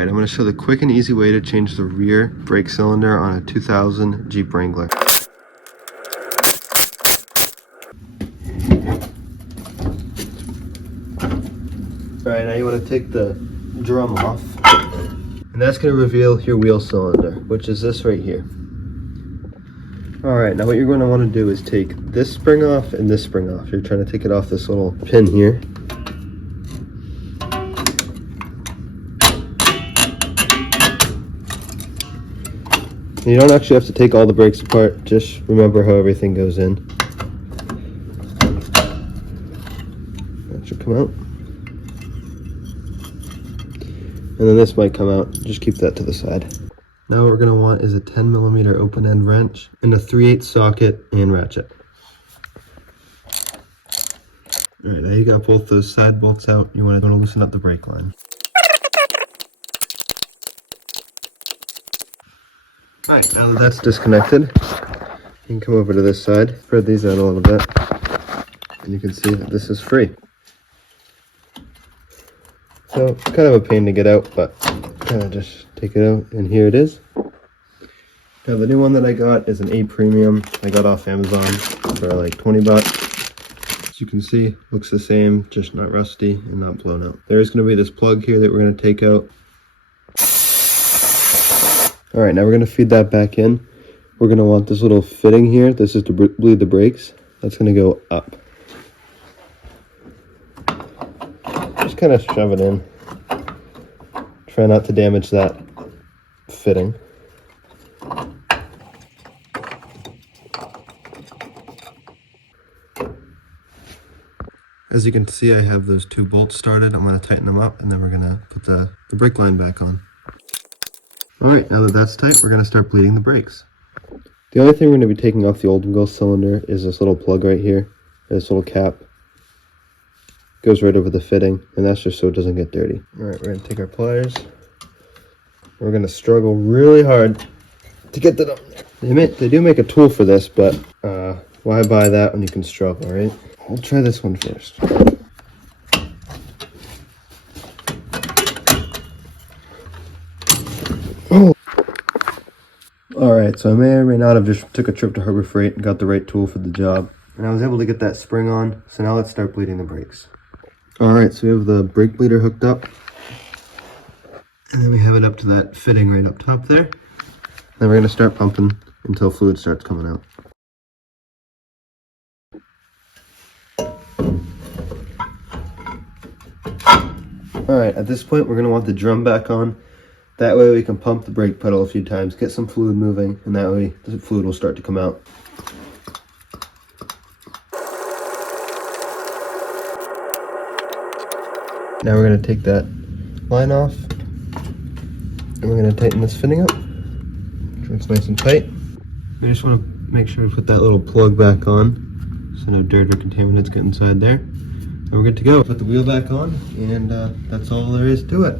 Alright, I'm going to show the quick and easy way to change the rear brake cylinder on a 2000 Jeep Wrangler. Alright, now you want to take the drum off, and that's going to reveal your wheel cylinder, which is this right here. Alright, now what you're going to want to do is take this spring off and this spring off. You're trying to take it off this little pin here. You don't actually have to take all the brakes apart, just remember how everything goes in. That should come out. And then this might come out, just keep that to the side. Now what we're going to want is a 10mm open end wrench and a 3/8 socket and ratchet. Alright, now you got both those side bolts out. You want to loosen up the brake line. Alright, now that that's disconnected, you can come over to this side, spread these out a little bit, and you can see that this is free. So it's kind of a pain to get out, but kind of just take it out, and here it is. Now the new one that I got is an A Premium. I got off Amazon for like 20 bucks. As you can see, looks the same, just not rusty and not blown out. There is going to be this plug here that we're going to take out. Alright, now we're going to feed that back in. We're going to want this little fitting here. This is to bleed the brakes. That's going to go up. Just kind of shove it in. Try not to damage that fitting. As you can see, I have those two bolts started. I'm going to tighten them up, and then we're going to put the brake line back on. Alright, now that that's tight, we're going to start bleeding the brakes. The only thing we're going to be taking off the old wheel cylinder is this little plug right here. This little cap goes right over the fitting, and that's just so it doesn't get dirty. Alright, we're going to take our pliers. We're going to struggle really hard to get that up there. They do make a tool for this, but why buy that when you can struggle, right? We'll try this one first. Oh. Alright, so I may or may not have just took a trip to Harbor Freight and got the right tool for the job. And I was able to get that spring on, so now let's start bleeding the brakes. Alright, so we have the brake bleeder hooked up. And then we have it up to that fitting right up top there. Then we're going to start pumping until fluid starts coming out. Alright, at this point we're going to want the drum back on. That way we can pump the brake pedal a few times, get some fluid moving, and that way the fluid will start to come out. Now we're going to take that line off, and we're going to tighten this fitting up. Make sure it's nice and tight. We just want to make sure to put that little plug back on, so no dirt or contaminants get inside there. And we're good to go. Put the wheel back on, and that's all there is to it.